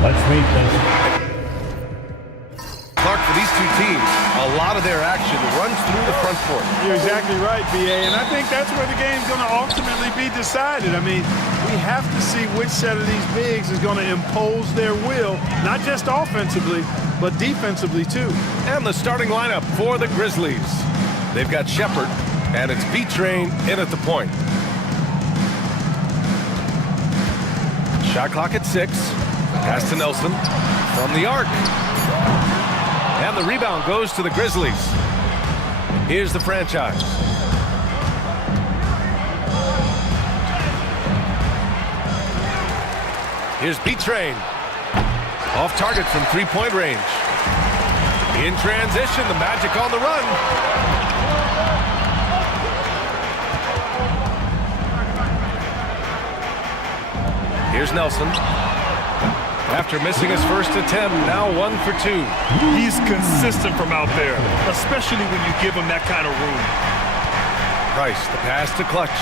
Let's meet this. Clark, for these two teams, a lot of their action runs through the front court. You're exactly right, B.A., and I think that's where the game's going to ultimately be decided. I mean, we have to see which set of these bigs is going to impose their will, not just offensively, but defensively, too. And the starting lineup for the Grizzlies. They've got Shepard, and it's B-Train in at the point. Shot clock at 6. Pass to Nelson from the arc. And the rebound goes to the Grizzlies. Here's the franchise. Here's B-Train. Off target from three-point range. In transition, the Magic on the run. Here's Nelson. After missing his first attempt, now 1 for 2. He's consistent from out there, especially when you give him that kind of room. Price, the pass to Clutch.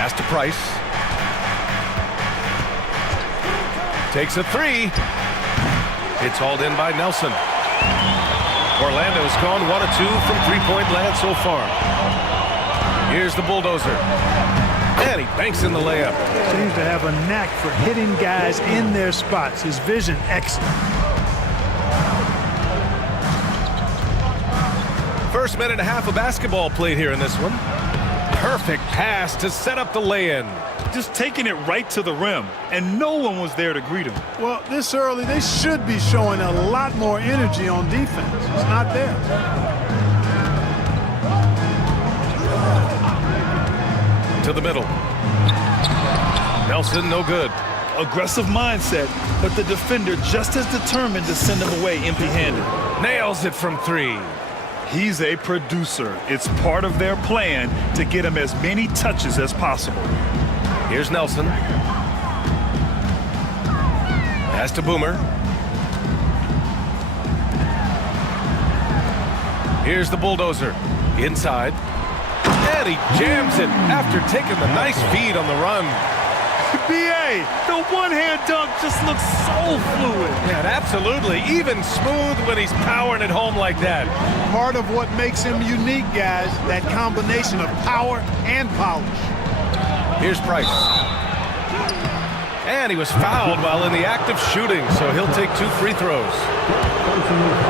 Pass to Price. Takes a 3. It's hauled in by Nelson. Orlando's gone 1 of 2 from three-point land so far. Here's the bulldozer. And he banks in the layup. Seems to have a knack for hitting guys in their spots. His vision, excellent. First minute and a half of basketball played here in this one. Perfect pass to set up the lay-in. Just taking it right to the rim, and no one was there to greet him. Well, this early, they should be showing a lot more energy on defense. It's not there. To the middle. Nelson, no good. Aggressive mindset, but the defender just as determined to send him away empty-handed. Nails it from 3. He's a producer. It's part of their plan to get him as many touches as possible. Here's Nelson. Pass to Boomer. Here's the bulldozer. Inside. And he jams it after taking the nice feed on the run. B.A., the one-hand dunk just looks so fluid. Yeah, absolutely. Even smooth when he's powering it home like that. Part of what makes him unique, guys, that combination of power and polish. Here's Price. And he was fouled while in the act of shooting, so he'll take 2 free throws.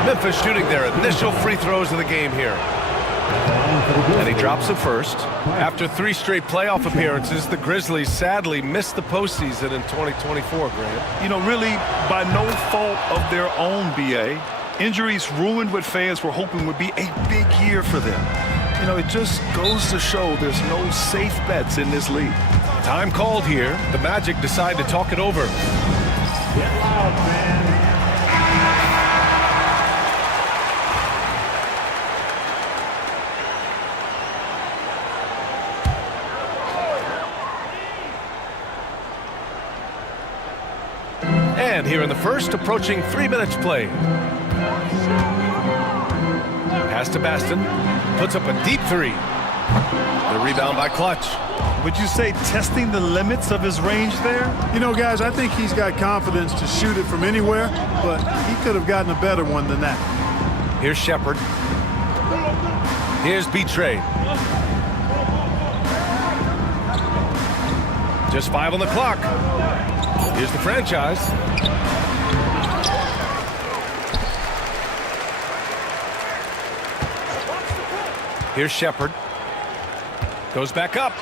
Memphis shooting their initial free throws of the game here. And he drops it first. After 3 straight playoff appearances, the Grizzlies sadly missed the postseason in 2024, Grant. You know, really, by no fault of their own, B.A., injuries ruined what fans were hoping would be a big year for them. You know, it just goes to show there's no safe bets in this league. Time called here. The Magic decide to talk it over. Get loud, man. And here in the first, approaching 3 minutes played. Pass to Baston. Puts up a deep 3. The rebound by Clutch. Would you say testing the limits of his range there? You know, guys, I think he's got confidence to shoot it from anywhere, but he could have gotten a better one than that. Here's Shepard. Here's B-Train. Just 5 on the clock. Here's the franchise. Here's Shepard. Goes back up.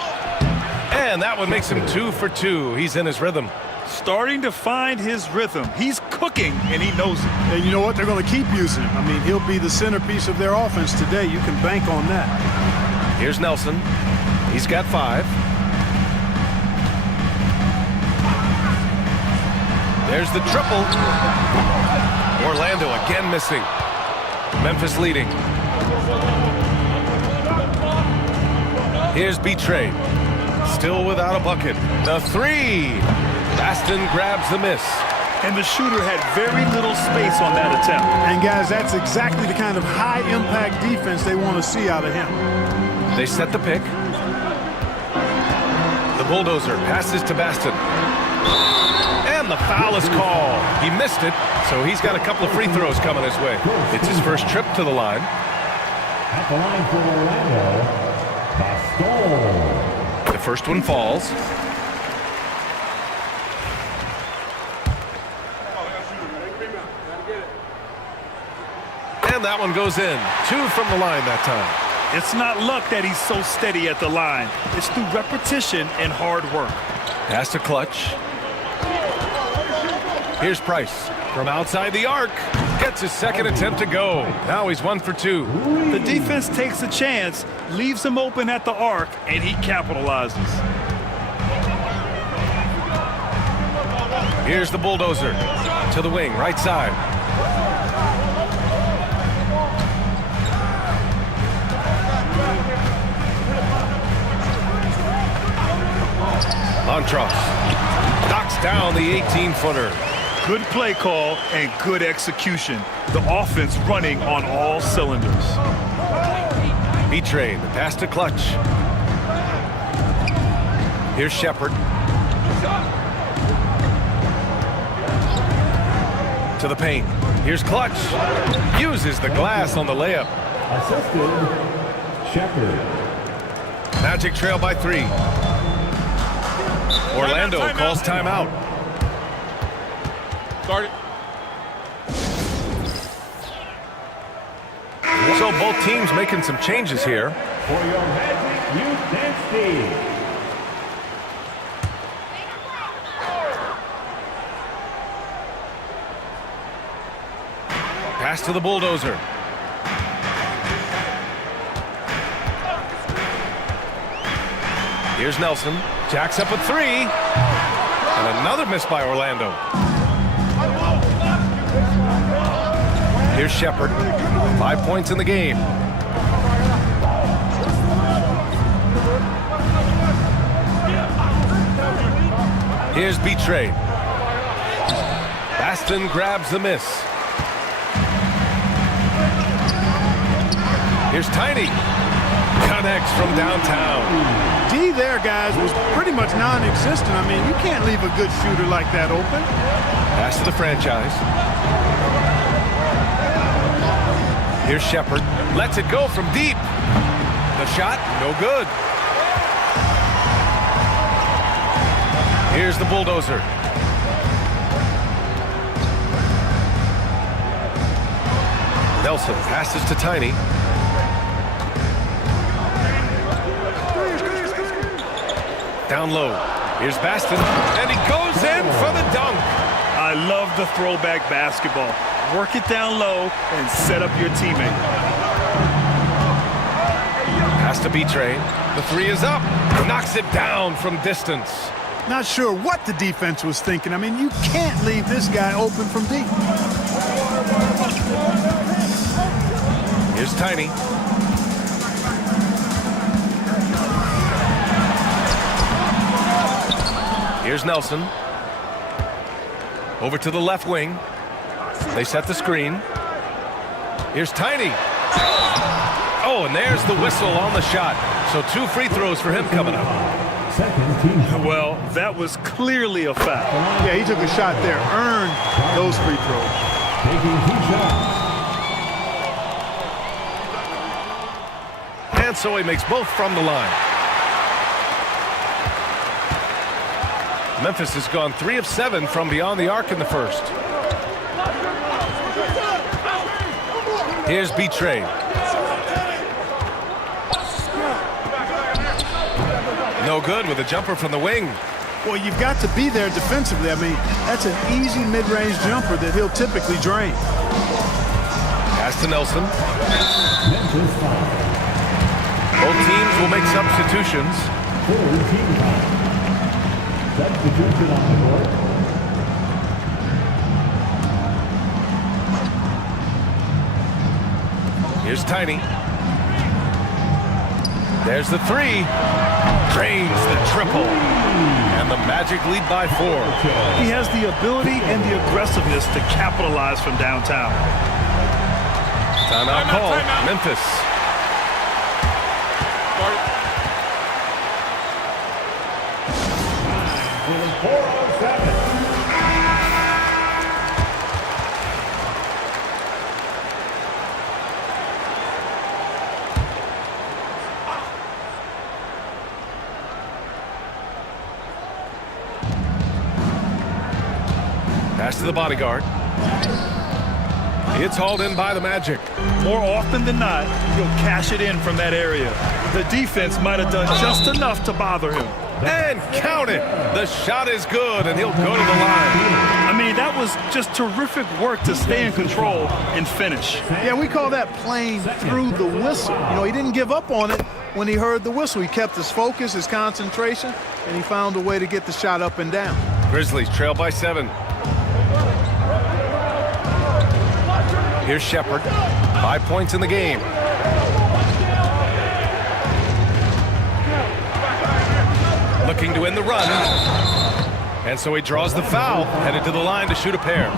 And that one makes him 2 for 2. He's in his rhythm. Starting to find his rhythm. He's cooking, and he knows it. And you know what? They're going to keep using him. I mean, he'll be the centerpiece of their offense today. You can bank on that. Here's Nelson. He's got 5. There's the triple. Orlando again missing. Memphis leading. Here's B-Train. Still without a bucket. The 3. Baston grabs the miss. And the shooter had very little space on that attempt. And, guys, that's exactly the kind of high-impact defense they want to see out of him. They set the pick. The bulldozer passes to Baston. And the foul is called. He missed it, so he's got a couple of free throws coming his way. It's his first trip to the line. At the line for Orlando, Pascal. The first one falls. And that one goes in. 2 from the line that time. It's not luck that he's so steady at the line. It's through repetition and hard work. Pass to Clutch. Here's Price from outside the arc. Gets his second attempt to go. Now he's 1 for 2. The defense takes a chance, leaves him open at the arc, and he capitalizes. Here's the bulldozer to the wing, right side. Montross knocks down the 18-footer. Good play call and good execution. The offense running on all cylinders. B-Train, the pass to Clutch. Here's Shepard. To the paint. Here's Clutch. Uses the glass on the layup. Assisted, Shepard. Magic trail by 3. Orlando calls timeout. Start it. So both teams making some changes here. For your Magic, Udinski. Pass to the bulldozer. Here's Nelson. Jacks up a 3. And another miss by Orlando. Here's Shepard. 5 points in the game. Here's B-Train. Baston grabs the miss. Here's Tiny. Connects from downtown. D there, guys, was pretty much non-existent. I mean, you can't leave a good shooter like that open. Pass to the franchise. Here's Shepard. Lets it go from deep. The shot, no good. Here's the bulldozer. Nelson passes to Tiny. Down low. Here's Baston. And he goes in for the dunk. I love the throwback basketball. Work it down low and set up your teammate. Pass to B-Train. The 3 is up. Knocks it down from distance. Not sure what the defense was thinking. I mean, you can't leave this guy open from deep. Here's Tiny. Here's Nelson. Over to the left wing. They set the screen. Here's Tiny. Oh, and there's the whistle on the shot. So 2 free throws for him coming up. Second team. Well, that was clearly a foul. Yeah, he took a shot there. Earned those free throws. Taking 2 shots. And so he makes both from the line. Memphis has gone 3 of 7 from beyond the arc in the first. Here's B-Train. No good with a jumper from the wing. Well, you've got to be there defensively. I mean, that's an easy mid-range jumper that he'll typically drain. Pass to Nelson. Memphis foul. Both teams will make substitutions. Full team foul. Substitution on the court. Here's Tiny. There's the 3. Drains the triple. And the Magic lead by 4. He has the ability and the aggressiveness to capitalize from downtown. Timeout call. Memphis. Start it. 4 on 7. Pass to the bodyguard. It's hauled in by the Magic. More often than not, he'll cash it in from that area. The defense might have done just enough to bother him. And count it. The shot is good, and he'll go to the line. I mean, that was just terrific work to stay in control and finish. Yeah, we call that playing through the whistle. You know, he didn't give up on it when he heard the whistle. He kept his focus, his concentration, and he found a way to get the shot up and down. Grizzlies trail by 7. Here's Shepard. 5 points in the game. Looking to win the run. And so he draws the foul, headed to the line to shoot a pair.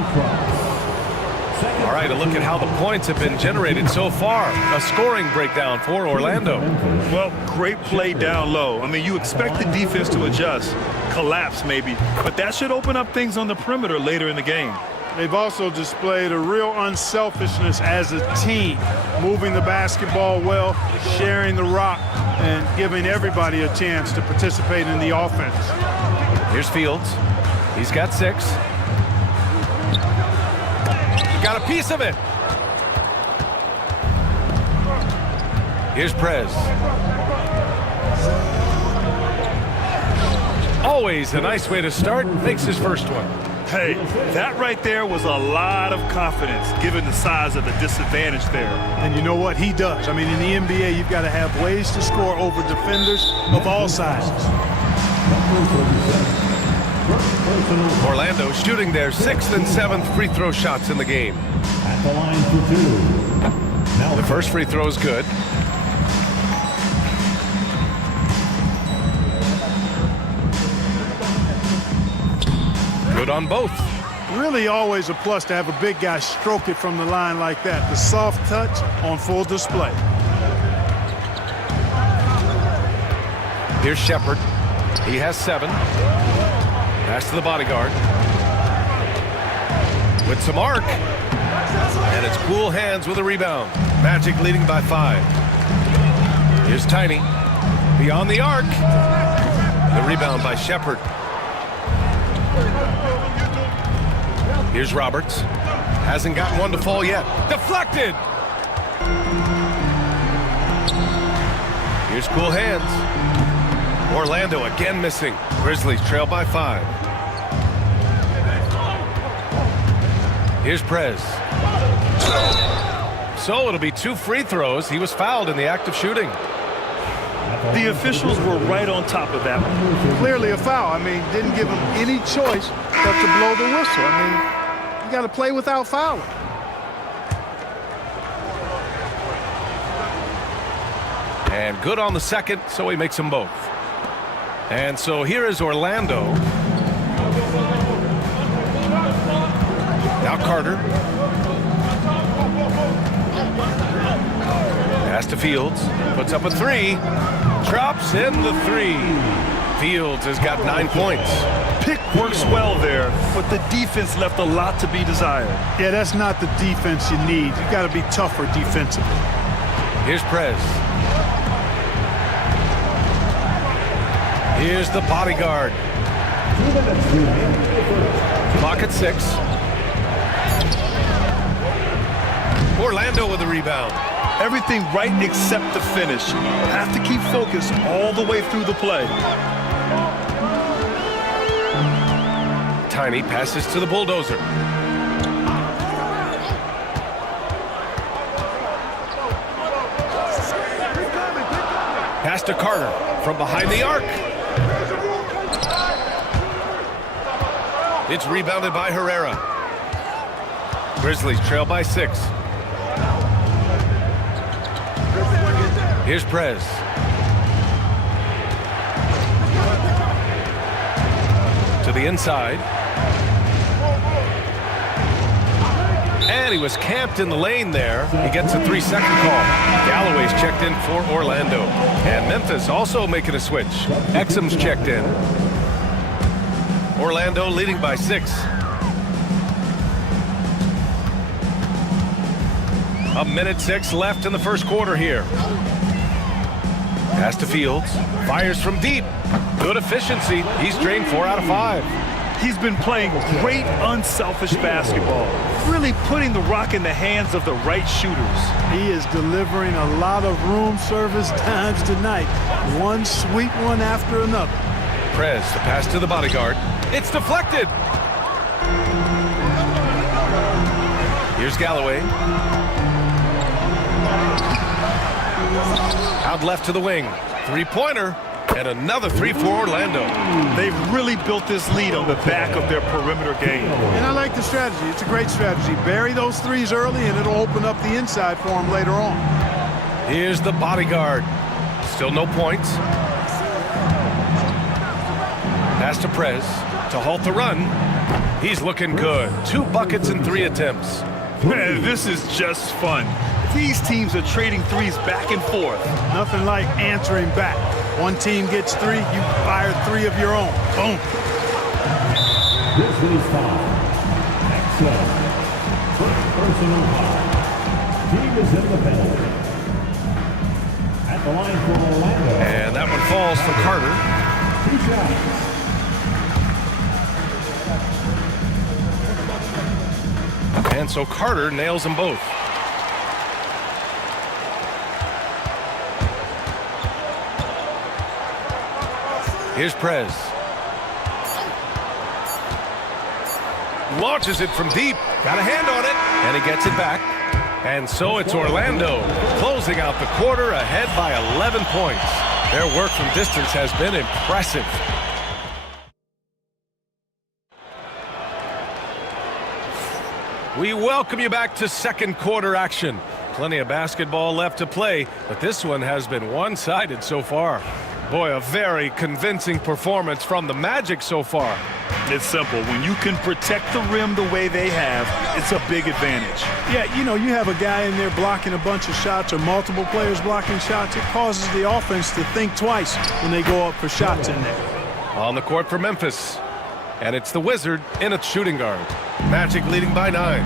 All right, a look at how the points have been generated so far. A scoring breakdown for Orlando. Well, great play down low. I mean, you expect the defense to adjust, collapse maybe, but that should open up things on the perimeter later in the game. They've also displayed a real unselfishness as a team, moving the basketball well, sharing the rock, and giving everybody a chance to participate in the offense. Here's Fields. He's got 6. Got a piece of it. Here's Prez. Always a nice way to start. Makes his first one. Hey, that right there was a lot of confidence given the size of the disadvantage there. And you know what? He does. I mean, in the NBA, you've got to have ways to score over defenders of all sizes. Orlando shooting their 6th and 7th free throw shots in the game. At the line for 2. Now The first free throw is good. Good on both. Really always a plus to have a big guy stroke it from the line like that. The soft touch on full display. Here's Shepard. He has 7. Pass to the bodyguard. With some arc. And it's cool hands with a rebound. Magic leading by 5. Here's Tiny. Beyond the arc. The rebound by Shepard. Here's Roberts. Hasn't gotten one to fall yet. Deflected! Here's cool hands. Orlando again missing. Grizzlies trail by 5. Here's Prez. So it'll be 2 free throws. He was fouled in the act of shooting. The officials were right on top of that one. Clearly a foul. I mean, didn't give him any choice but to blow the whistle. I mean, you got to play without fouling. And good on the second, so he makes them both. And so here is Orlando. Now Carter. Pass to Fields. Puts up a 3. Drops in the 3. Fields has got 9 points. Pick works well there, but the defense left a lot to be desired. Yeah, that's not the defense you need. You got to be tougher defensively. Here's Prez. Here's the bodyguard. Clock at 6. Orlando with the rebound. Everything right except the finish. Have to keep focused all the way through the play. Tiny passes to the bulldozer. Pass to Carter from behind the arc. It's rebounded by Herrera. Grizzlies trail by 6. Here's Prez. To the inside. And he was camped in the lane there. He gets a 3-second call. Galloway's checked in for Orlando. And Memphis also making a switch. Exum's checked in. Orlando leading by 6. A minute 6 left in the first quarter here. Pass to Fields. Fires from deep. Good efficiency. He's drained 4 out of 5. He's been playing great, unselfish basketball, really putting the rock in the hands of the right shooters. He is delivering a lot of room service times tonight. One sweet one after another. Prez, the pass to the bodyguard. It's deflected. Here's Galloway. Out left to the wing. Three-pointer. And another three for Orlando. They've really built this lead on the back of their perimeter game. And I like the strategy. It's a great strategy. Bury those threes early, and it'll open up the inside for them later on. Here's the bodyguard. Still no points. Pass to Prez to halt the run. He's looking good. 2 buckets in 3 attempts. Man, this is just fun. These teams are trading threes back and forth. Nothing like answering back. One team gets 3, you fire 3 of your own. Boom. This is foul. Excellent. First personal foul. Team is in the penalty. At the line for Orlando. And that one falls for Carter. 2 shots. And so Carter nails them both. Here's Prez. Launches it from deep. Got a hand on it. And he gets it back. And so it's Orlando closing out the quarter ahead by 11 points. Their work from distance has been impressive. We welcome you back to second quarter action. Plenty of basketball left to play, but this one has been one-sided so far. Boy, a very convincing performance from the Magic so far. It's simple. When you can protect the rim the way they have, it's a big advantage. Yeah, you know, you have a guy in there blocking a bunch of shots or multiple players blocking shots. It causes the offense to think twice when they go up for shots in there. On the court for Memphis. And it's the Wizard in its shooting guard. Magic leading by 9.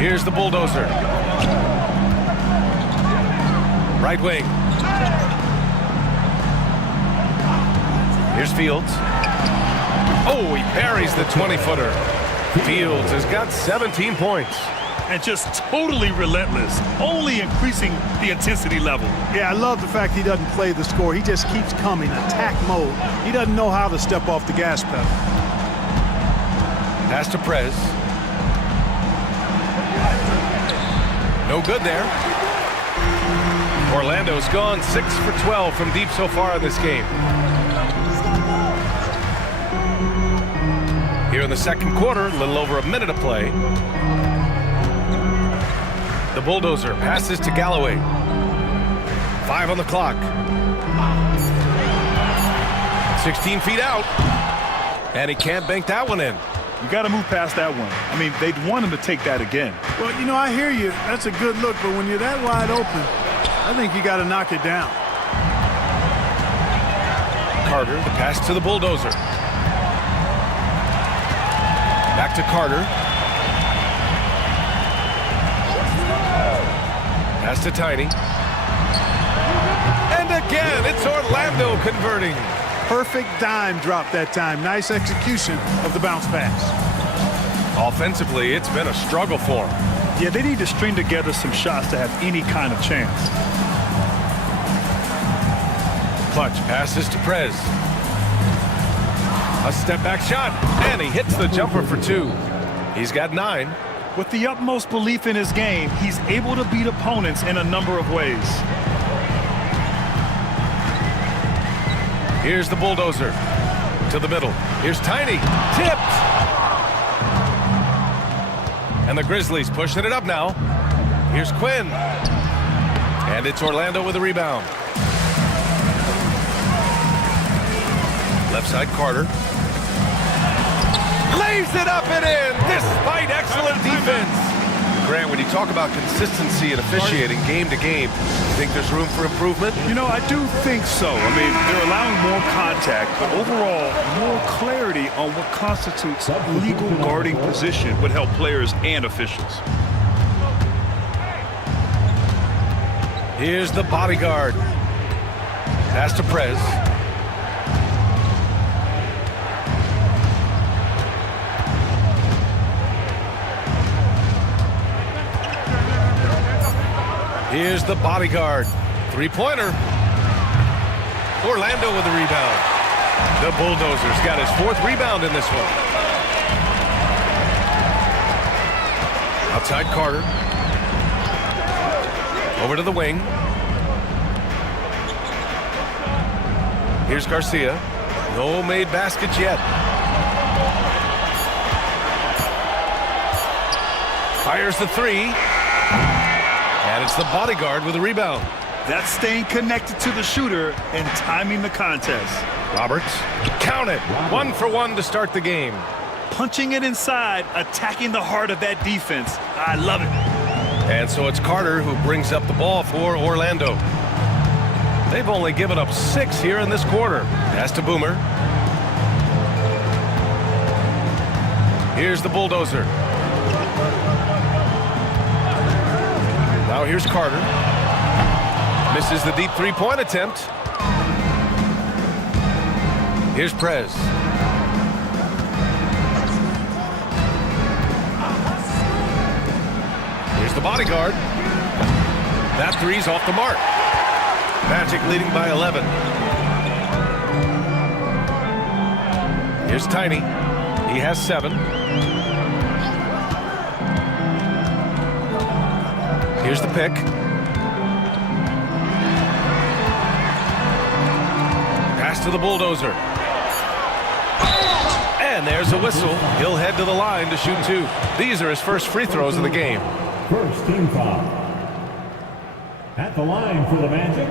Here's the Bulldozer. Right wing. Here's Fields. Oh, he parries the 20-footer. Fields has got 17 points. And just totally relentless, only increasing the intensity level. Yeah, I love the fact he doesn't play the score. He just keeps coming, attack mode. He doesn't know how to step off the gas pedal. Pass to Prez. No good there. Orlando's gone 6 for 12 from deep so far in this game. Here in the second quarter, a little over a minute of play. The Bulldozer passes to Galloway. 5 on the clock. 16 feet out. And he can't bank that one in. You got to move past that one. I mean, they'd want him to take that again. Well, you know, I hear you. That's a good look, but when you're that wide open, I think you got to knock it down. Carter, the pass to the Bulldozer. Back to Carter. Pass to Tiny. And again, it's Orlando converting. Perfect dime drop that time. Nice execution of the bounce pass. Offensively, it's been a struggle for them. Yeah, they need to string together some shots to have any kind of chance. Clutch passes to Prez. A step-back shot, and he hits the jumper for 2. He's got 9. With the utmost belief in his game, he's able to beat opponents in a number of ways. Here's the Bulldozer. To the middle. Here's Tiny. Tipped! And the Grizzlies pushing it up now. Here's Quinn. And it's Orlando with a rebound. Left side, Carter. Lays it up and in, despite excellent defense. Grant, when you talk about consistency and officiating game to game, you think there's room for improvement? You know, I do think so. I mean, they're allowing more contact, but overall, more clarity on what constitutes a legal guarding position would help players and officials. Here's the bodyguard. Pass to Prez. Here's the bodyguard. Three-pointer. Orlando with the rebound. The Bulldozers got his 4th rebound in this one. Outside Carter. Over to the wing. Here's Garcia. No made baskets yet. Fires the 3. And it's the bodyguard with the rebound. That's staying connected to the shooter and timing the contest. Roberts. Count it. 1 for 1 to start the game. Punching it inside, attacking the heart of that defense. I love it. And so it's Carter who brings up the ball for Orlando. They've only given up 6 here in this quarter. Pass to Boomer. Here's the Bulldozer. Now here's Carter. Misses the deep three-point attempt. Here's Prez. Here's the bodyguard. That three's off the mark. Magic leading by 11. Here's Tiny. He has 7. Here's the pick. Pass to the Bulldozer. And there's a whistle. He'll head to the line to shoot 2. These are his first free throws of the game. First team foul. At the line for the Magic.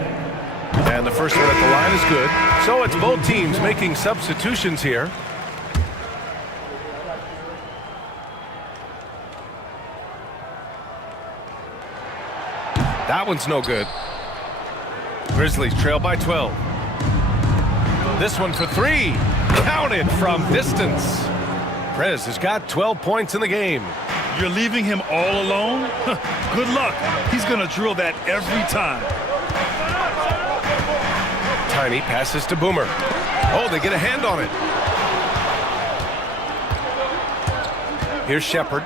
And the first one at the line is good. So it's both teams making substitutions here. That one's no good. Grizzlies trail by 12. This one for 3. Counted from distance. Prez has got 12 points in the game. You're leaving him all alone? Good luck. He's going to drill that every time. Tiny passes to Boomer. Oh, they get a hand on it. Here's Shepard.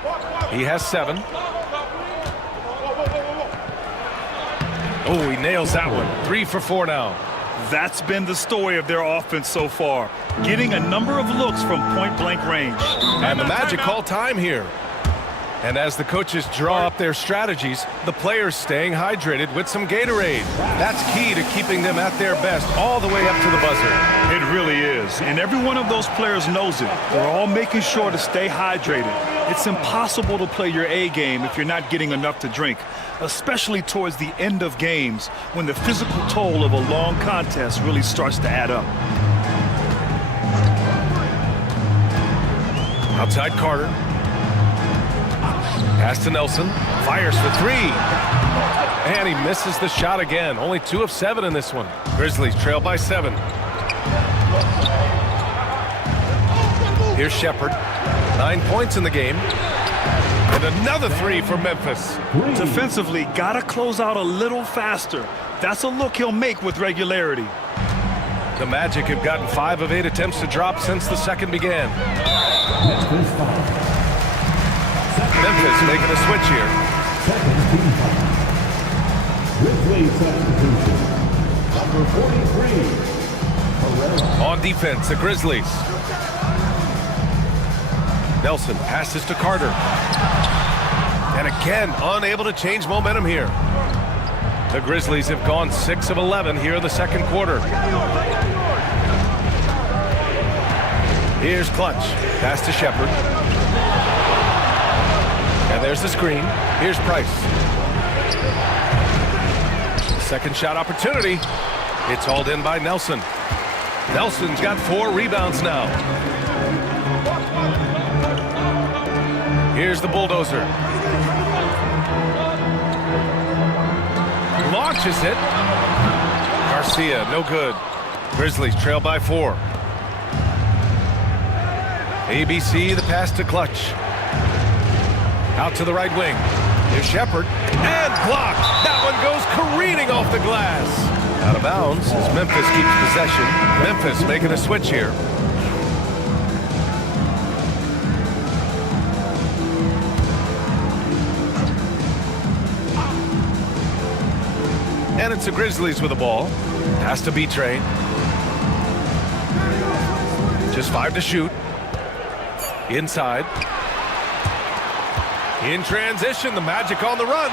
He has 7. Oh, he nails that one. 3 for 4 now. That's been the story of their offense so far. Getting a number of looks from point-blank range. And the Magic call time here. And as the coaches draw up their strategies, the players staying hydrated with some Gatorade. That's key to keeping them at their best all the way up to the buzzer. It really is. And every one of those players knows it. They're all making sure to stay hydrated. It's impossible to play your A game if you're not getting enough to drink, especially towards the end of games when the physical toll of a long contest really starts to add up. Outside Carter. Pass to Nelson. Fires for 3. And he misses the shot again. Only 2 of 7 in this one. Grizzlies trail by 7. Here's Shepard. 9 points in the game. And another 3 for Memphis. Defensively, gotta close out a little faster. That's a look he'll make with regularity. The Magic have gotten 5 of 8 attempts to drop since the second began. Memphis foul. Memphis making a switch here. Second team foul. Grizzlies substitution. Number 43. Herrera. On defense, the Grizzlies. Nelson passes to Carter. And again, unable to change momentum here. The Grizzlies have gone 6 of 11 here in the second quarter. Here's Clutch. Pass to Shepard. And there's the screen. Here's Price. Second shot opportunity. It's hauled in by Nelson. Nelson's got 4 rebounds now. Here's the Bulldozer. Launches it. Garcia, no good. Grizzlies trail by 4. ABC, the pass to Clutch. Out to the right wing. Here's Shepard. And blocked. That one goes careening off the glass. Out of bounds as Memphis keeps possession. Memphis making a switch here. And it's the Grizzlies with the ball. Pass to B-Train. Just 5 to shoot. Inside. In transition, the Magic on the run.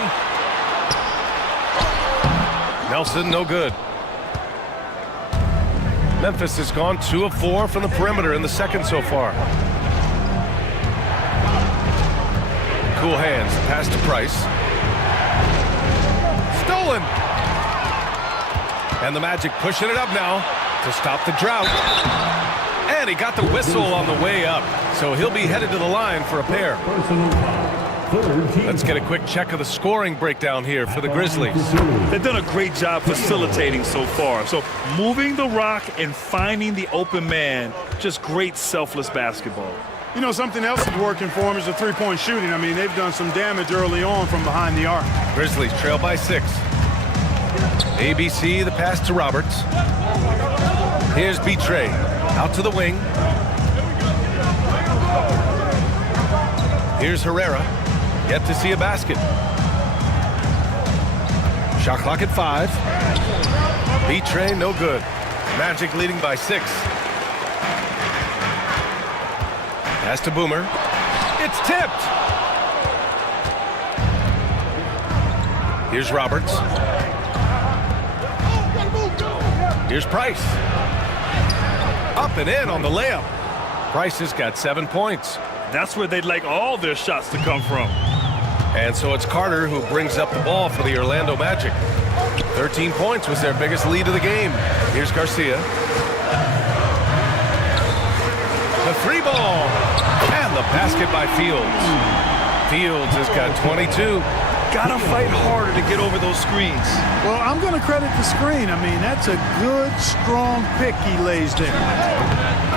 Nelson, no good. Memphis has gone 2 of 4 from the perimeter in the second so far. Cool hands, pass to Price. Stolen! And the Magic pushing it up now to stop the drought. And he got the whistle on the way up, so he'll be headed to the line for a pair. Let's get a quick check of the scoring breakdown here for the Grizzlies. They've done a great job facilitating so far. So moving the rock and finding the open man, just great selfless basketball. You know, something else that's working for them is the three-point shooting. I mean, they've done some damage early on from behind the arc. Grizzlies trail by 6. ABC, the pass to Roberts. Here's B-Tray, out to the wing. Here's Herrera, yet to see a basket. Shot clock at 5. B-Tray, no good. Magic leading by 6. Pass to Boomer. It's tipped. Here's Roberts. Here's Price. Up and in on the layup. Price has got 7 points. That's where they'd like all their shots to come from. And so it's Carter who brings up the ball for the Orlando Magic. 13 points was their biggest lead of the game. Here's Garcia. The 3-ball. And the basket by Fields. Fields has got 22. Gotta fight harder to get over those screens. Well, I'm going to credit the screen. I mean, that's a good, strong pick he lays there.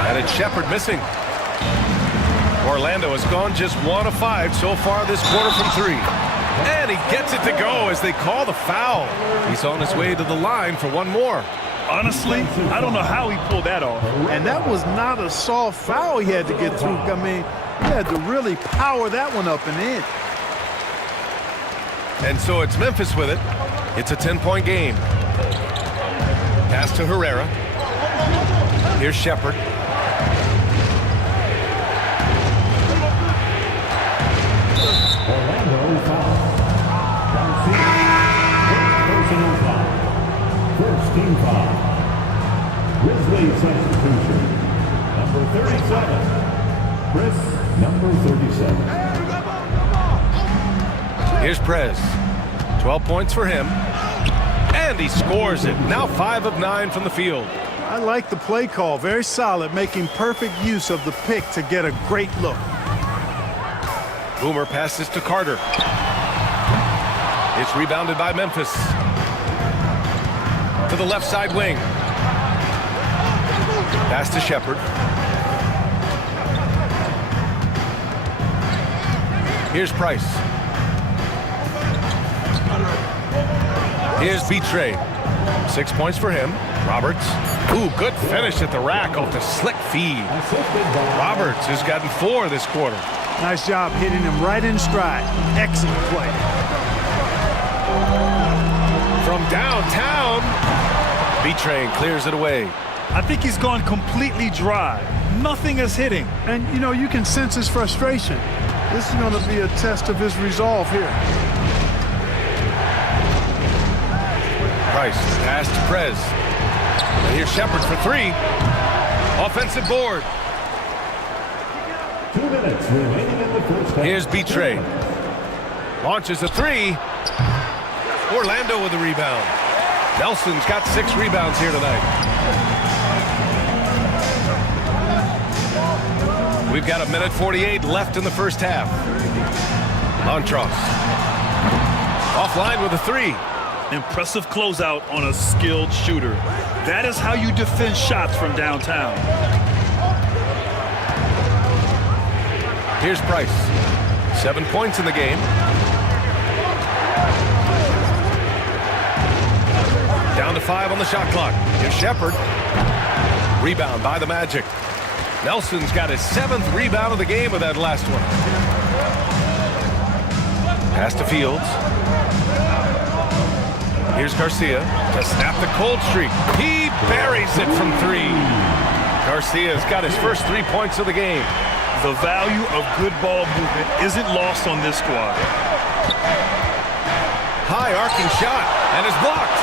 And it's Shepard missing. Orlando has gone just 1 of 5 so far this quarter from 3. And he gets it to go as they call the foul. He's on his way to the line for one more. Honestly, I don't know how he pulled that off. And that was not a soft foul he had to get through. I mean, he had to really power that one up and in. And so it's Memphis with it. It's a 10-point game. Pass to Herrera. Here's Shepard. Orlando foul. Personal foul. First team foul. Grizzlies substitution. Number 37. Chris, number 37. Here's Prez. 12 points for him. And he scores it. Now 5 of 9 from the field. I like the play call. Very solid, making perfect use of the pick to get a great look. Boomer passes to Carter. It's rebounded by Memphis. To the left side wing. Pass to Shepard. Here's Price. Here's B-Tray. 6 points for him. Roberts. Ooh, good finish at the rack off the slick feed. Roberts has gotten 4 this quarter. Nice job hitting him right in stride. Excellent play. From downtown, B-Train clears it away. I think he's gone completely dry. Nothing is hitting. And, you know, you can sense his frustration. This is going to be a test of his resolve here. Price, pass to Prez. And here's Shepard for 3. Offensive board. 2 minutes remaining in the first half. Here's B-Tray. Launches a 3. Orlando with the rebound. Nelson's got 6 rebounds here tonight. We've got 1:48 left in the first half. Montross. Offline with a 3. Impressive closeout on a skilled shooter. That is how you defend shots from downtown. Here's Price. 7 points in the game. Down to 5 on the shot clock. Here's Shepard. Rebound by the Magic. Nelson's got his 7th rebound of the game with that last one. Pass to Fields. Here's Garcia to snap the cold streak. He buries it from 3. Garcia's got his first 3 points of the game. The value of good ball movement isn't lost on this squad. High arcing shot, and it's blocked.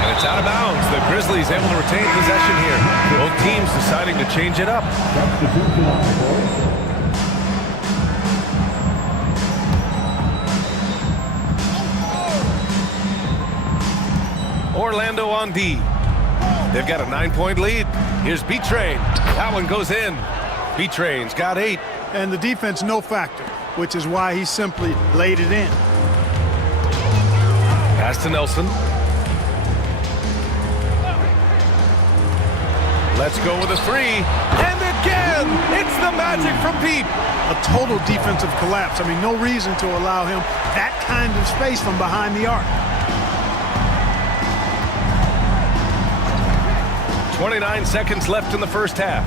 And it's out of bounds. The Grizzlies able to retain possession here. Both teams deciding to change it up. Substitution on the board. Orlando on D. They've got a 9-point lead. Here's B-Train. That one goes in. B-Train's got 8. And the defense no factor, which is why he simply laid it in. Pass to Nelson. Let's go with a 3. And again, it's the Magic from Pete. A total defensive collapse. I mean, no reason to allow him that kind of space from behind the arc. 29 seconds left in the first half.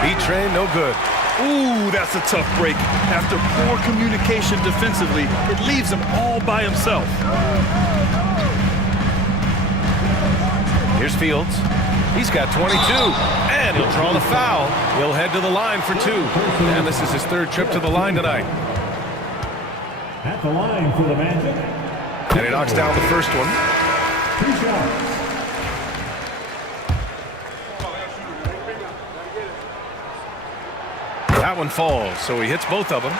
B-Train, no good. Ooh, that's a tough break. After poor communication defensively, it leaves him all by himself. Here's Fields. He's got 22, and he'll draw the foul. He'll head to the line for 2. And this is his 3rd trip to the line tonight. At the line for the Magic. And he knocks down the first one. 2 shots. That one falls, so he hits both of them.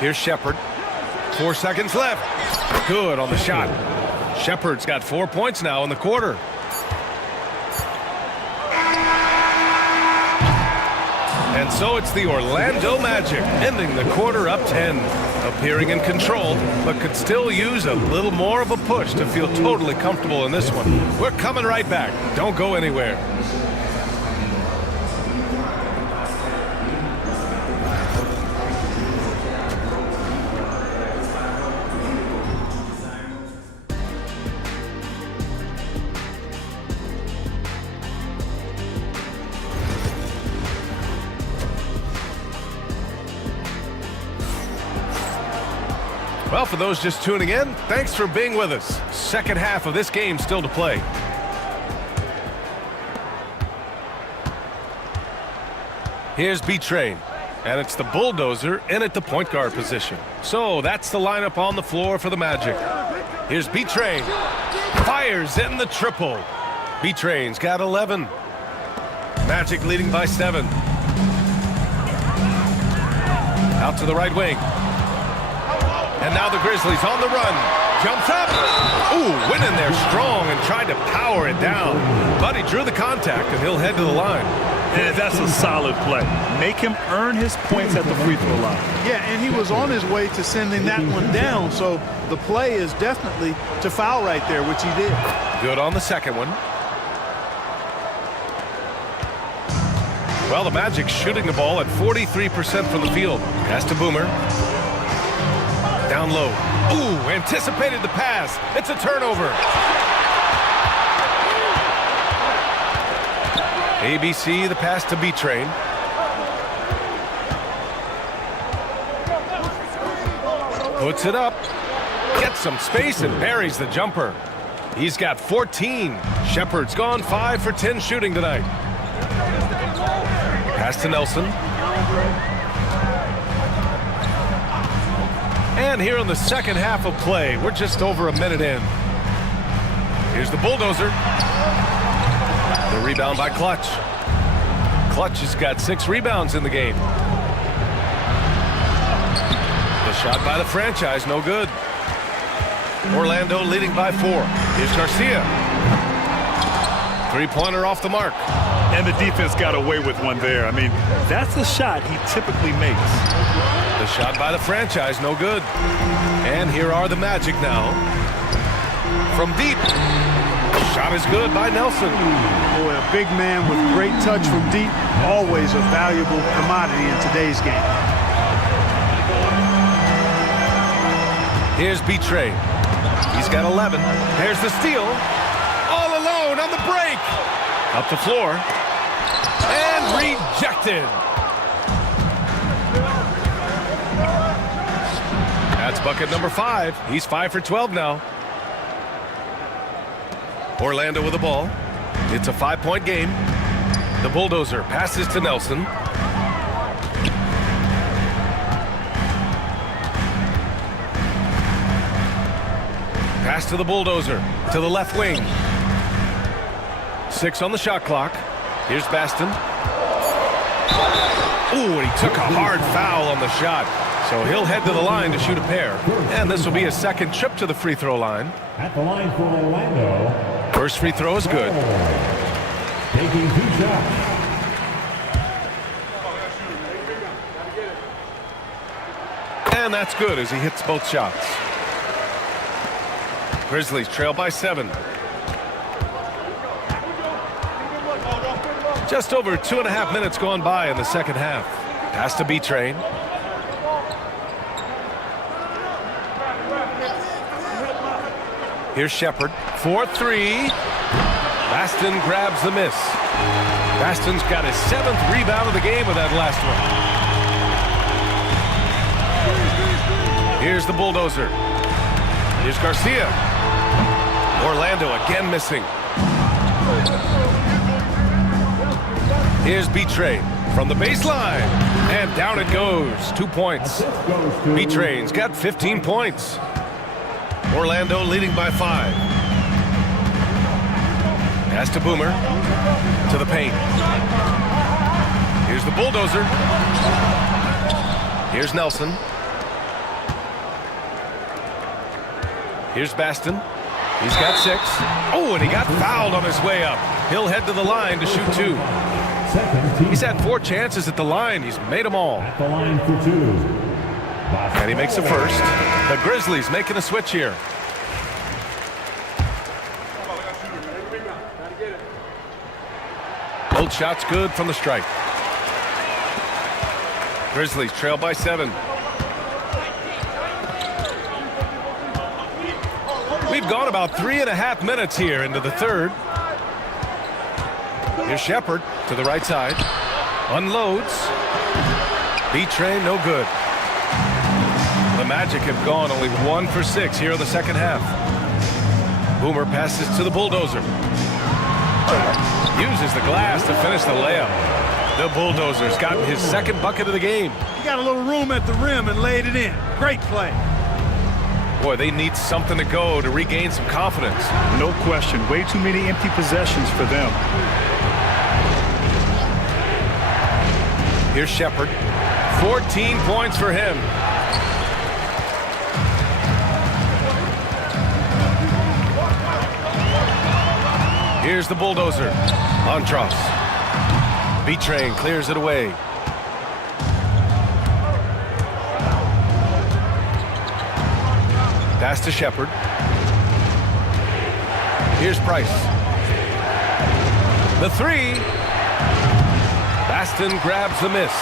Here's Shepard. 4 seconds left. Good on the shot. Shepard's got 4 points now in the quarter. And so it's the Orlando Magic, ending the quarter up 10. Appearing in control, but could still use a little more of a push to feel totally comfortable in this one. We're coming right back. Don't go anywhere. Well, for those just tuning in, thanks for being with us. Second half of this game still to play. Here's B-Train, and it's the bulldozer in at the point guard position. So that's the lineup on the floor for the Magic. Here's B-Train. Fires in the triple. B-Train's got 11. Magic leading by 7. Out to the right wing. And now the Grizzlies on the run. Jumps up. Ooh, went in there strong and tried to power it down. But he drew the contact, and he'll head to the line. And that's a solid play. Make him earn his points at the free throw line. Yeah, and he was on his way to sending that one down, so the play is definitely to foul right there, which he did. Good on the second one. Well, the Magic shooting the ball at 43% from the field. Pass to Boomer. Down low. Ooh, anticipated the pass. It's a turnover. ABC, the pass to B-Train. Puts it up. Gets some space and buries the jumper. He's got 14. Shepard's gone 5 for 10 shooting tonight. Pass to Nelson. And here in the second half of play, we're just over a minute in. Here's the bulldozer. The rebound by Clutch. Clutch has got 6 rebounds in the game. The shot by the franchise, no good. Orlando leading by 4. Here's Garcia. 3-pointer off the mark. And the defense got away with one there. I mean, that's a shot he typically makes. The shot by the franchise, no good. And here are the Magic now. From deep. Shot is good by Nelson. Boy, a big man with great touch from deep, always a valuable commodity in today's game. Here's B-Train. He's got 11. There's the steal. All alone on the break. Up the floor. And rejected. bucket number 5. He's 5 for 12 now. Orlando with the ball. It's a 5-point game. The Bulldozer passes to Nelson. Pass to the Bulldozer, to the left wing. 6 on the shot clock. Here's Baston. Ooh, and he took a hard foul on the shot. So he'll head to the line to shoot a pair. And this will be his second trip to the free throw line. At the line for Orlando. First free throw is good. Taking 2 shots. And that's good as he hits both shots. Grizzlies trail by 7. Just over 2.5 minutes gone by in the second half. Pass to B-Train. Here's Shepard. 4-3. Baston grabs the miss. Baston's got his 7th rebound of the game with that last one. Here's the Bulldozer. Here's Garcia. Orlando again missing. Here's B-Train from the baseline. And down it goes. 2 points. B-Train's got 15 points. Orlando leading by 5. Pass to Boomer. To the paint. Here's the Bulldozer. Here's Nelson. Here's Baston. He's got 6. Oh, and he got fouled on his way up. He'll head to the line to shoot 2. He's had 4 chances at the line. He's made them all. At the line for 2. And he makes the first. The Grizzlies making a switch here. Both shots good from the stripe. Grizzlies trail by 7. We've gone about 3.5 minutes here into the third. Here's Shepard to the right side. Unloads. B-Train, no good. The Magic have gone only 1 for 6 here in the second half. Boomer passes to the Bulldozer. Uses the glass to finish the layup. The Bulldozer's gotten his 2nd bucket of the game. He got a little room at the rim and laid it in. Great play. Boy, they need something to go to regain some confidence. No question. Way too many empty possessions for them. Here's Shepard. 14 points for him. Here's the Bulldozer. Montross. B-Train clears it away. Pass to Shepard. Here's Price. The 3. Baston grabs the miss.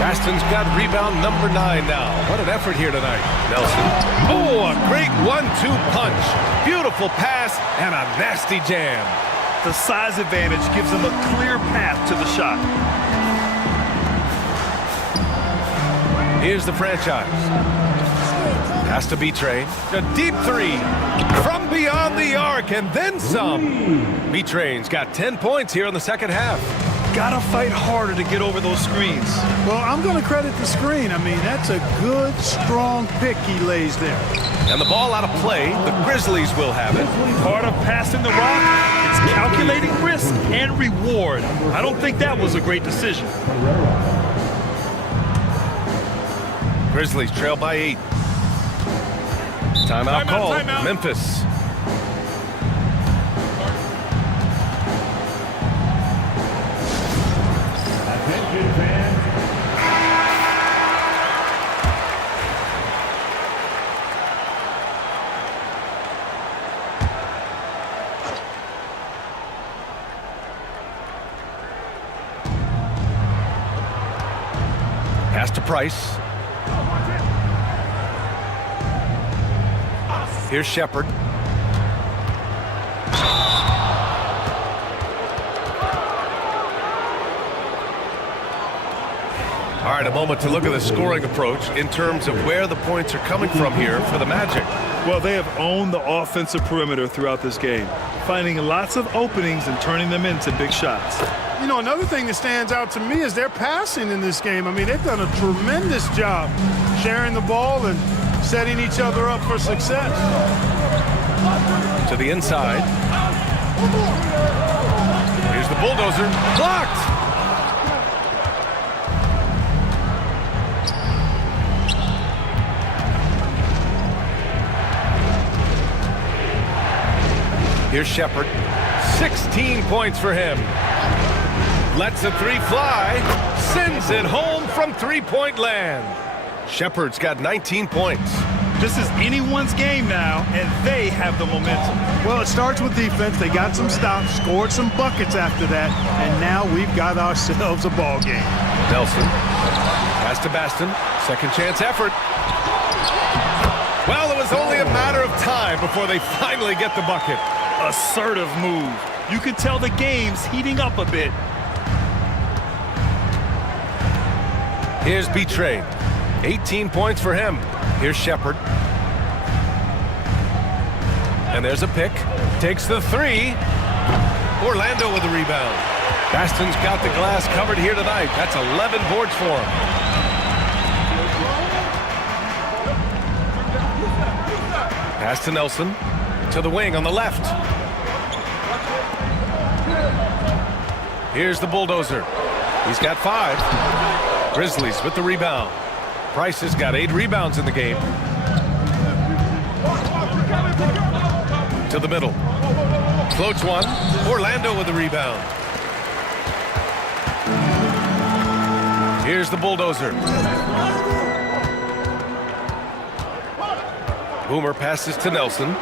Baston's got rebound number 9 now. What an effort here tonight. Nelson. Oh, a great 1-2 punch. Beautiful pass and a nasty jam. The size advantage gives them a clear path to the shot. Here's the franchise. Pass to B-Train. A deep 3 from beyond the arc and then some. B-Train's got 10 points here in the second half. Gotta fight harder to get over those screens. Well, I'm going to credit the screen. I mean, that's a good, strong pick he lays there. And the ball out of play. The Grizzlies will have it. Part of passing the rock, it's calculating risk and reward. I don't think that was a great decision. Grizzlies trail by 8. Timeout call. Timeout. Memphis. Attention fans. Pass to Price. Here's Shepard. All right, a moment to look at the scoring approach in terms of where the points are coming from here for the Magic. Well, they have owned the offensive perimeter throughout this game, finding lots of openings and turning them into big shots. You know, another thing that stands out to me is their passing in this game. I mean, they've done a tremendous job sharing the ball and setting each other up for success. To the inside. Here's the bulldozer. Blocked! Here's Shepard. 16 points for him. Lets a three fly. Sends it home from three-point land. Shepard's got 19 points. This is anyone's game now, and they have the momentum. Well, it starts with defense. They got some stops, scored some buckets after that, and now we've got ourselves a ball game. Nelson. Pass to Baston. Second chance effort. Well, it was only a matter of time before they finally get the bucket. Assertive move. You can tell the game's heating up a bit. Here's B-Train. 18 points for him. Here's Shepard. And there's a pick. Takes the three. Orlando with the rebound. Baston's got the glass covered here tonight. That's 11 boards for him. Pass to Nelson. To the wing on the left. Here's the bulldozer. He's got 5. Grizzlies with the rebound. Price has got 8 rebounds in the game. To the middle. Floats one. Orlando with the rebound. Here's the bulldozer. Boomer passes to Nelson.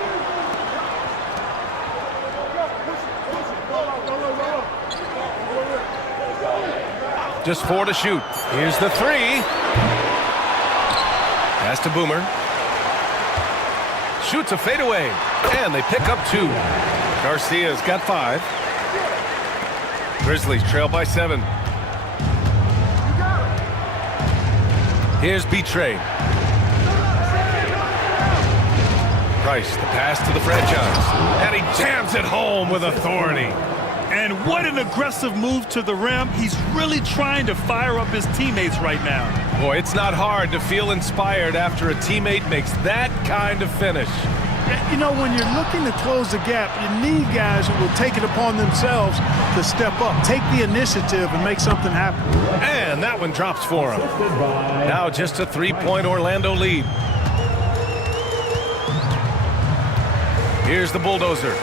Just 4 to shoot. Here's the three. Pass to Boomer. Shoots a fadeaway. And they pick up 2. Garcia's got 5. Grizzlies trail by 7. Here's B-Train. Price, the pass to the franchise. And he jams it home with authority. And what an aggressive move to the rim. He's really trying to fire up his teammates right now. Boy, it's not hard to feel inspired after a teammate makes that kind of finish. You know, when you're looking to close the gap, you need guys who will take it upon themselves to step up, take the initiative, and make something happen. And that one drops for him. Now just a 3-point Orlando lead. Here's the bulldozer.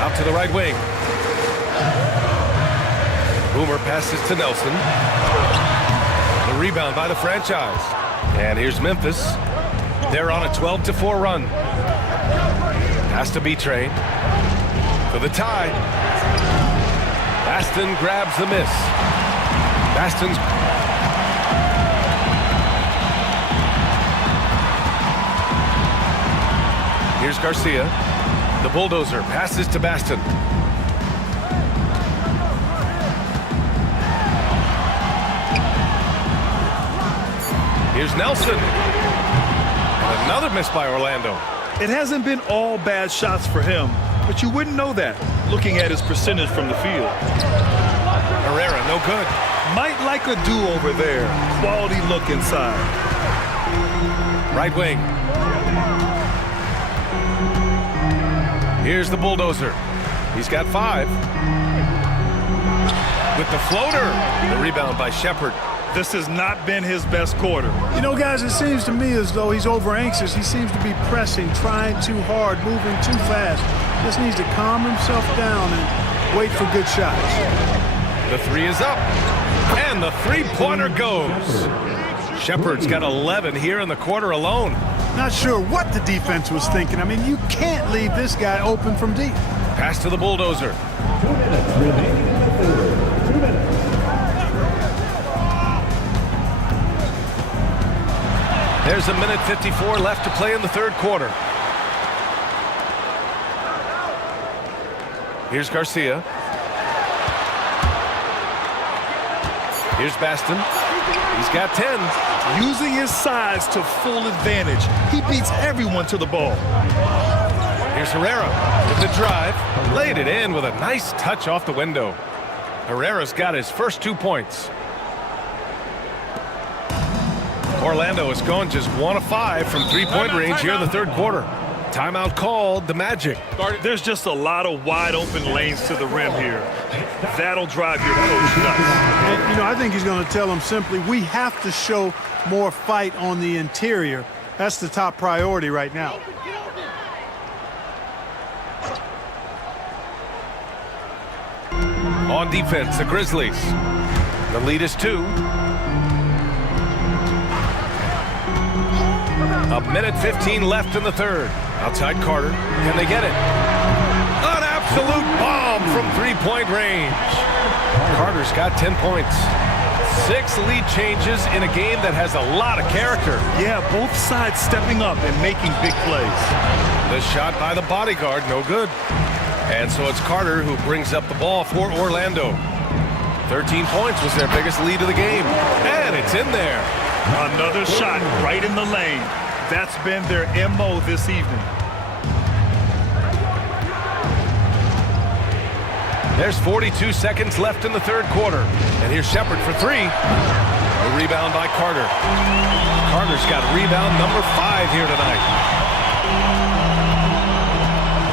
Out to the right wing. Boomer passes to Nelson. The rebound by the franchise. And here's Memphis. They're on a 12-4 run. Pass to B-Train. For the tie. Baston grabs the miss. Baston's... Here's Garcia. The bulldozer passes to Baston. Here's Nelson. Another miss by Orlando. It hasn't been all bad shots for him, but you wouldn't know that looking at his percentage from the field. Herrera, no good. Might like a do-over there. Quality look inside. Right wing. Here's the bulldozer. He's got 5. With the floater. The rebound by Shepard. This has not been his best quarter. You know, guys, it seems to me as though he's over anxious. He seems to be pressing, trying too hard, moving too fast. Just needs to calm himself down and wait for good shots. The three is up. And the three-pointer goes. Shepard's got 11 here in the quarter alone. Not sure what the defense was thinking. I mean, you can't leave this guy open from deep. Pass to the bulldozer. 2 minutes remaining in the third. 2 minutes. There's a minute 54 left to play in the third quarter. Here's Garcia. Here's Baston. He's got 10. Using his size to full advantage. He beats everyone to the ball. Here's Herrera with the drive. Laid it in with a nice touch off the window. Herrera's got his first 2 points. Orlando has gone just 1 of 5 from three-point range here in the third quarter. Timeout called the Magic. There's just a lot of wide open lanes to the rim here. That'll drive your coach nuts. And, you know, I think he's going to tell them simply, we have to show more fight on the interior. That's the top priority right now. On defense, the Grizzlies. The lead is 2. A minute 15 left in the third. Outside Carter. Can they get it? An absolute bomb from three-point range. Carter's got 10 points. 6 lead changes in a game that has a lot of character. Yeah, both sides stepping up and making big plays. The shot by the bodyguard, no good. And so it's Carter who brings up the ball for Orlando. 13 points was their biggest lead of the game. And it's in there. Another shot right in the lane. That's been their MO this evening. There's 42 seconds left in the third quarter. And here's Shepard for 3. A rebound by Carter. Carter's got rebound number 5 here tonight.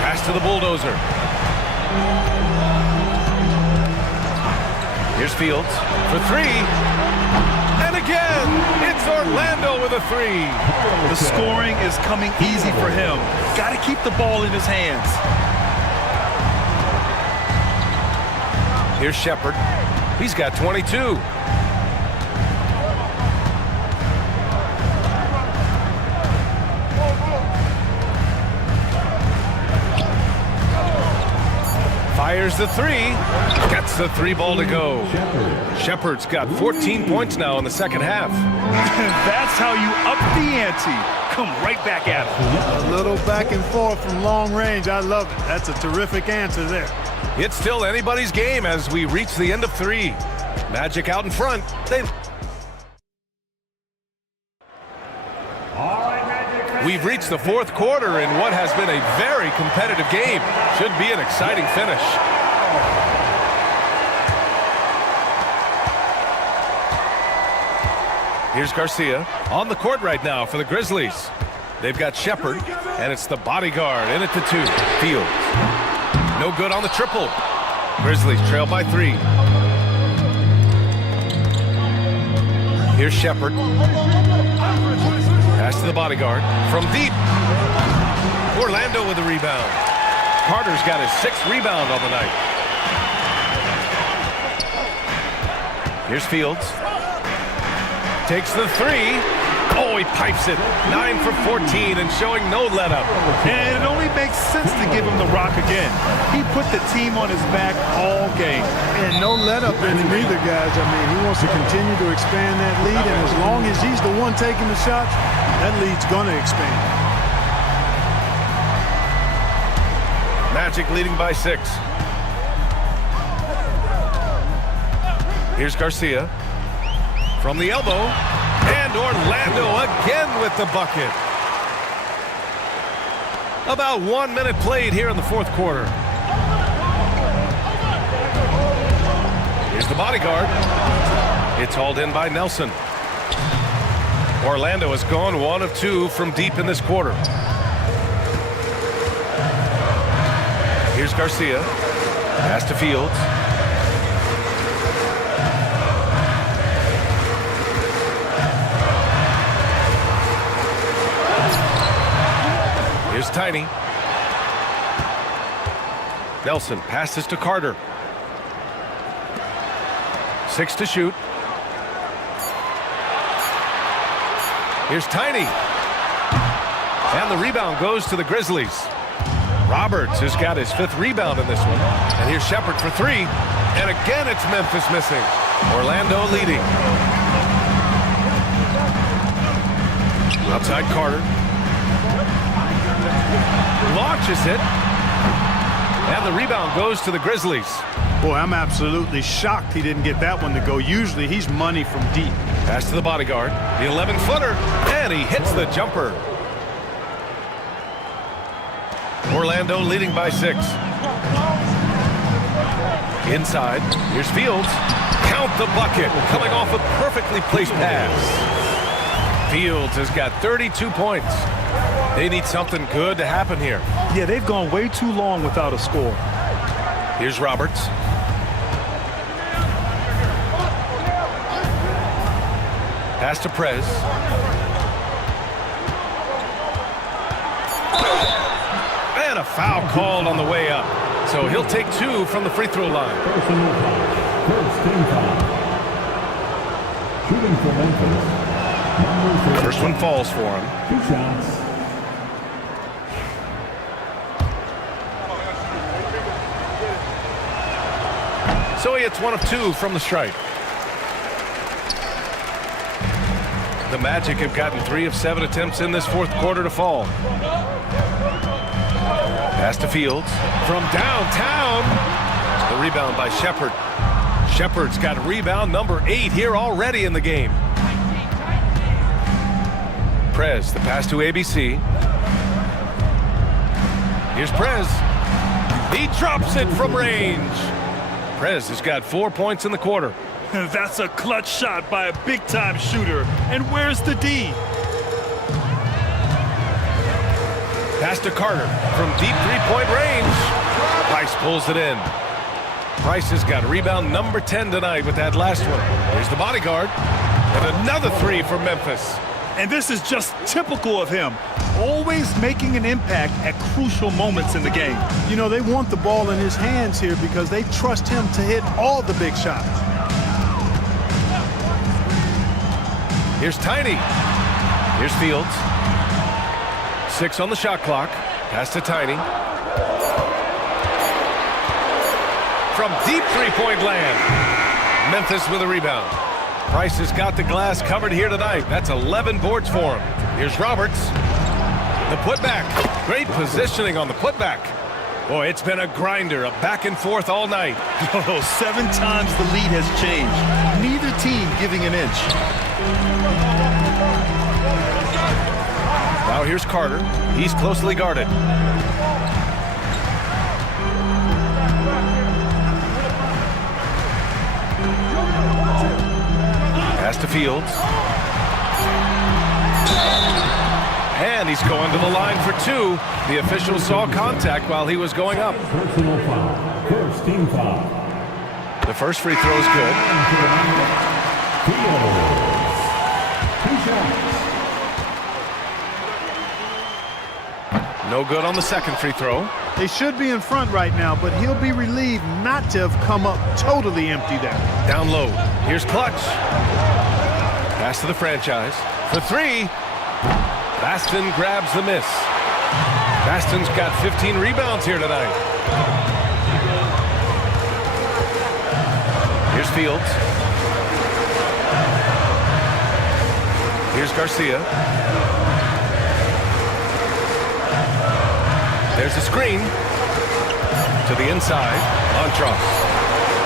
Pass to the bulldozer. Here's Fields for 3. And again, it's Orlando with a 3. The scoring is coming easy for him. Got to keep the ball in his hands. Here's Shepard. He's got 22. Fires the 3. Gets the 3 ball to go. Shepard's got 14 points now in the second half. That's how you up the ante. Come right back at him. A little back and forth from long range. I love it. That's a terrific answer there. It's still anybody's game as we reach the end of 3. Magic out in front. We've reached the fourth quarter in what has been a very competitive game. Should be an exciting finish. Here's Garcia on the court right now for the Grizzlies. They've got Shepard, and it's the bodyguard in at the 2. Fields. No good on the triple. Grizzlies trail by 3. Here's Shepard. Pass to the bodyguard from deep. Orlando with a rebound. Carter's got his 6th rebound on the night. Here's Fields. Takes the 3. Oh, he pipes it. 9 for 14 and showing no let-up. And it only makes sense to give him the rock again. He put the team on his back all game. And no let-up in him either, guys. I mean, he wants to continue to expand that lead, and as long as he's the one taking the shots, that lead's going to expand. Magic leading by 6. Here's Garcia from the elbow. And Orlando again with the bucket. About 1 minute played here in the fourth quarter. Here's the bodyguard. It's hauled in by Nelson. Orlando has gone 1 of 2 from deep in this quarter. Here's Garcia. Pass to Fields. Here's Tiny. Nelson passes to Carter. 6 to shoot. Here's Tiny. And the rebound goes to the Grizzlies. Roberts has got his 5th rebound in this one. And here's Shepard for 3. And again, it's Memphis missing. Orlando leading. Outside Carter. Launches it. And the rebound goes to the Grizzlies. Boy, I'm absolutely shocked he didn't get that one to go. Usually he's money from deep. Pass to the bodyguard. The 11-footer. And he hits the jumper. Orlando leading by 6. Inside. Here's Fields. Count the bucket. Coming off a perfectly placed pass. Fields has got 32 points. They need something good to happen here. Yeah, they've gone way too long without a score. Here's Roberts. Pass to Prez. And a foul called on the way up. So he'll take 2 from the free throw line. Personal foul. First team foul. Shooting for Memphis. First one falls for him. 2 shots. So he hits 1 of 2 from the stripe. The Magic have gotten 3 of 7 attempts in this fourth quarter to fall. Pass to Fields from downtown. The rebound by Shepard. Shepard's got rebound number 8 here already in the game. Prez, the pass to ABC. Here's Prez. He drops it from range. Prez has got 4 points in the quarter. That's a clutch shot by a big-time shooter. And where's the D? Pass to Carter from deep three-point range. Price pulls it in. Price has got rebound number 10 tonight with that last one. Here's the bodyguard. And another 3 for Memphis. And this is just typical of him. Always making an impact at crucial moments in the game. You know, they want the ball in his hands here because they trust him to hit all the big shots. Here's Tiny. Here's Fields. 6 on the shot clock. Pass to Tiny. From deep three-point land. Memphis with a rebound. Price has got the glass covered here tonight. That's 11 boards for him. Here's Roberts. The putback. Great positioning on the putback. Boy, it's been a grinder, a back and forth all night. Oh, 7 times the lead has changed. Neither team giving an inch. Now here's Carter. He's closely guarded. Pass to Fields. And he's going to the line for 2. The official saw contact while he was going up. Personal foul. First team foul. The first free throw is good. Fields. 2 shots. No good on the second free throw. They should be in front right now, but he'll be relieved not to have come up totally empty there. Down low. Here's Clutch. Pass to the franchise. For 3. Baston grabs the miss. Baston's got 15 rebounds here tonight. Here's Fields. Here's Garcia. There's a screen. To the inside. Montross.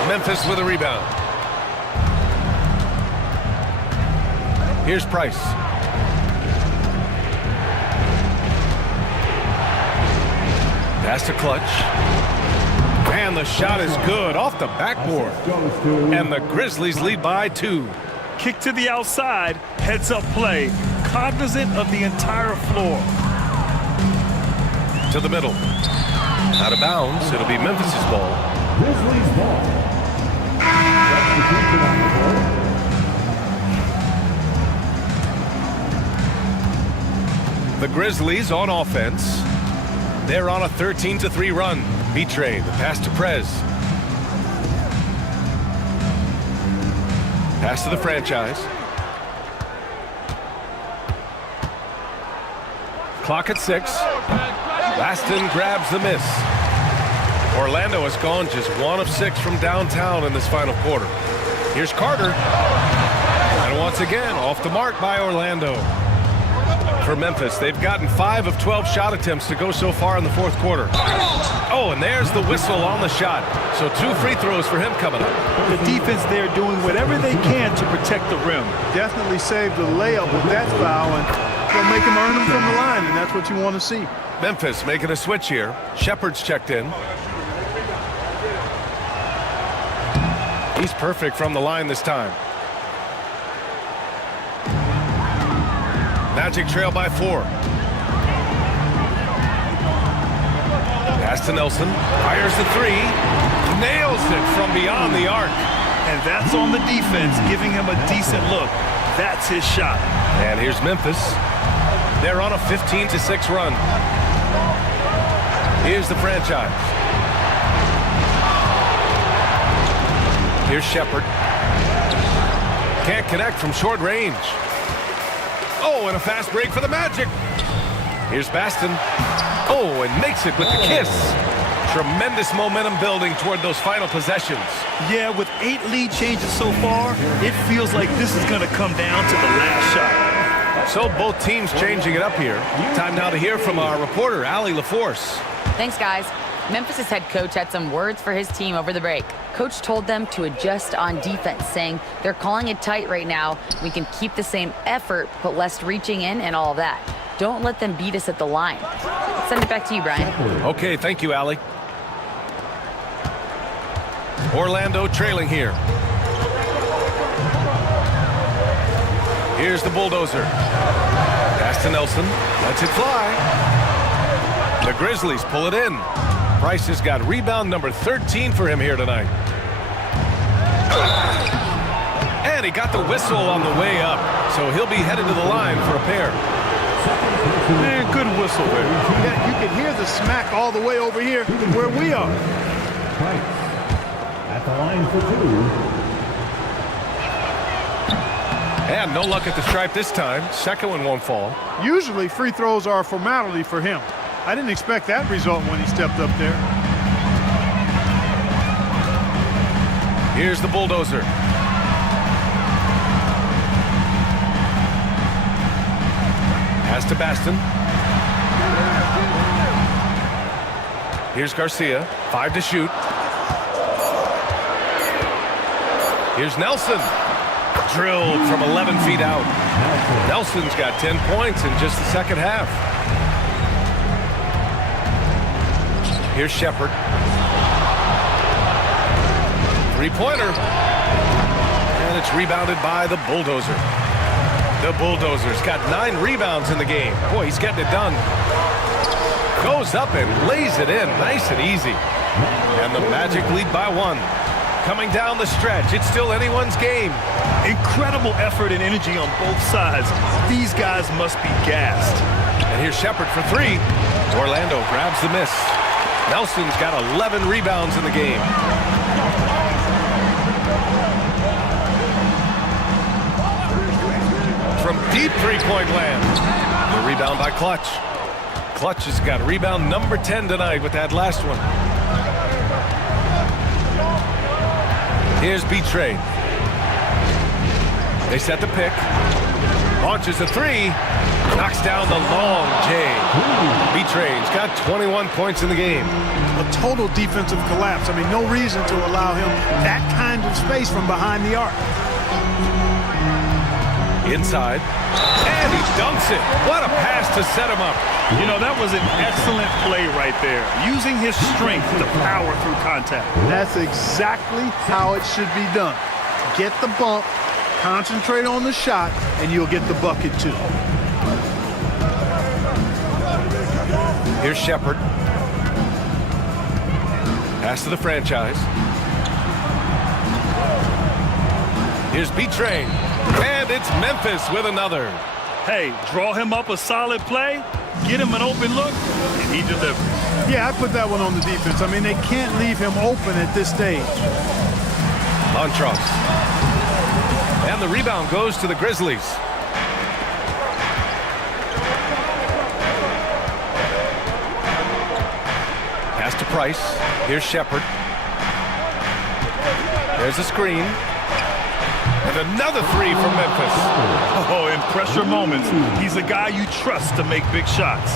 Memphis with a rebound. Here's Price. Pass to Clutch. And the shot is good off the backboard. And the Grizzlies lead by 2. Kick to the outside, heads-up play, cognizant of the entire floor. To the middle. Out of bounds. It'll be Memphis's ball. Grizzlies ball. Substitution on the board. The Grizzlies on offense. They're on a 13-3 run. Vitre, the pass to Prez. Pass to the franchise. Clock at 6. Baston grabs the miss. Orlando has gone just 1 of 6 from downtown in this final quarter. Here's Carter. And once again, off the mark by Orlando. for Memphis. They've gotten 5 of 12 shot attempts to go so far in the fourth quarter. Oh, and there's the whistle on the shot. So 2 free throws for him coming up. The defense there doing whatever they can to protect the rim. Definitely saved the layup with that foul, and they'll make him earn them from the line, and that's what you want to see. Memphis making a switch here. Shepard's checked in. He's perfect from the line this time. Magic trail by 4. Pass to Nelson. Fires the 3. Nails it from beyond the arc. And that's on the defense, giving him a decent look. That's his shot. And here's Memphis. They're on a 15-6 run. Here's the franchise. Here's Shepard. Can't connect from short range. Oh, and a fast break for the Magic. Here's Baston. Oh, and makes it with the kiss. Tremendous momentum building toward those final possessions. Yeah, with 8 lead changes so far, it feels like this is going to come down to the last shot. So both teams changing it up here. Time now to hear from our reporter, Allie LaForce. Thanks, guys. Memphis' head coach had some words for his team over the break. Coach told them to adjust on defense, saying they're calling it tight right now. We can keep the same effort, but less reaching in and all of that. Don't let them beat us at the line. Send it back to you, Brian. Okay, thank you, Allie. Orlando trailing here. Here's the bulldozer. Pass to Nelson. Lets it fly. The Grizzlies pull it in. Price has got rebound number 13 for him here tonight. And he got the whistle on the way up, so he'll be headed to the line for a pair. Man, good whistle there. You can hear the smack all the way over here where we are. Price at the line for 2. And no luck at the stripe this time. Second one won't fall. Usually free throws are a formality for him. I didn't expect that result when he stepped up there. Here's the bulldozer. Pass to Baston. Here's Garcia. 5 to shoot. Here's Nelson. Drilled from 11 feet out. Nelson's got 10 points in just the second half. Here's Shepard. 3-pointer. And it's rebounded by the bulldozer. The bulldozer's got 9 rebounds in the game. Boy, he's getting it done. Goes up and lays it in nice and easy. And the Magic lead by 1. Coming down the stretch, it's still anyone's game. Incredible effort and energy on both sides. These guys must be gassed. And here's Shepard for 3. Orlando grabs the miss. Nelson's got 11 rebounds in the game. From deep three-point land. The rebound by Clutch. Clutch has got rebound number 10 tonight with that last one. Here's B-Trade. They set the pick. Launches a 3. Knocks down the long J. B-Trade's got 21 points in the game. A total defensive collapse. I mean, no reason to allow him that kind of space from behind the arc. Inside. And he dunks it. What a pass to set him up. You know, that was an excellent play right there. Using his strength to power through contact. That's exactly how it should be done. Get the bump, concentrate on the shot, and you'll get the bucket too. Here's Shepard. Pass to the franchise. Here's B-Train. And it's Memphis with another. Hey, draw him up a solid play, get him an open look, and he delivers. Yeah, I put that one on the defense. I mean, they can't leave him open at this stage. Montross. And the rebound goes to the Grizzlies. Pass to Price. Here's Shepard. There's a screen. And another 3 from Memphis. Oh, in pressure moments, he's a guy you trust to make big shots.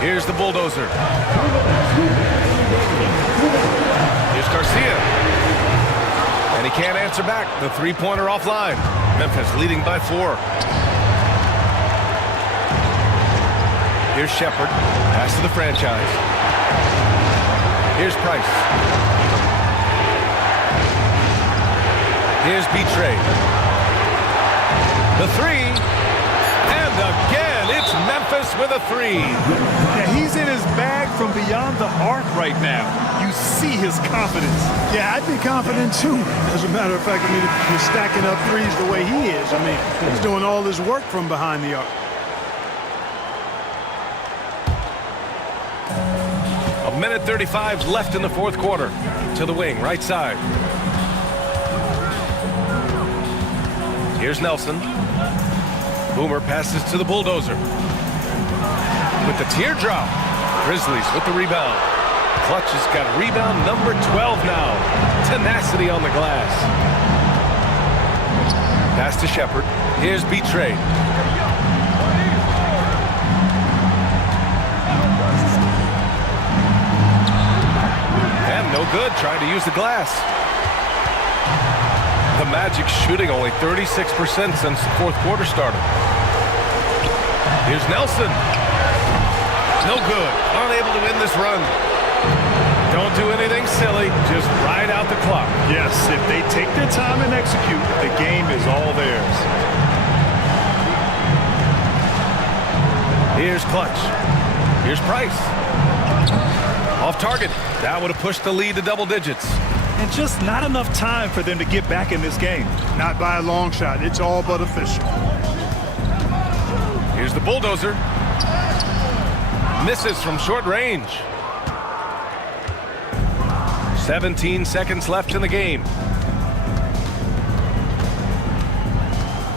Here's the bulldozer. Here's Garcia. And he can't answer back. The three-pointer offline. Memphis leading by 4. Here's Shepard. Pass to the franchise. Here's Price. Here's Betray. The 3. And again, it's Memphis with a 3. Yeah, he's in his bag from beyond the arc right now. You see his confidence. Yeah, I'd be confident too. As a matter of fact, I mean, if you're stacking up threes the way he is, I mean, he's doing all his work from behind the arc. A minute 35 left in the fourth quarter. To the wing, right side. Here's Nelson. Boomer passes to the bulldozer. With the teardrop. Grizzlies with the rebound. Clutch has got rebound number 12 now. Tenacity on the glass. Pass to Shepard. Here's Betray. And no good, trying to use the glass. The Magic shooting only 36% since the fourth quarter started. Here's Nelson. No good. Unable to win this run. Don't do anything silly. Just ride out the clock. Yes, if they take their time and execute, the game is all theirs. Here's Clutch. Here's Price. Off target. That would have pushed the lead to double digits. And just not enough time for them to get back in this game. Not by a long shot. It's all but official. Here's the bulldozer. Misses from short range. 17 seconds left in the game.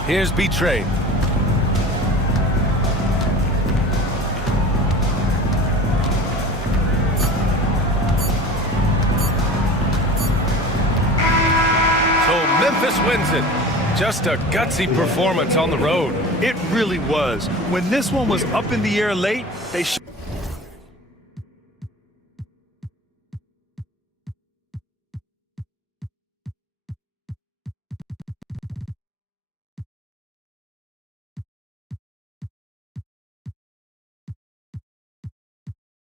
Here's Betray. Memphis wins it. Just a gutsy performance on the road. It really was. When this one was up in the air late, they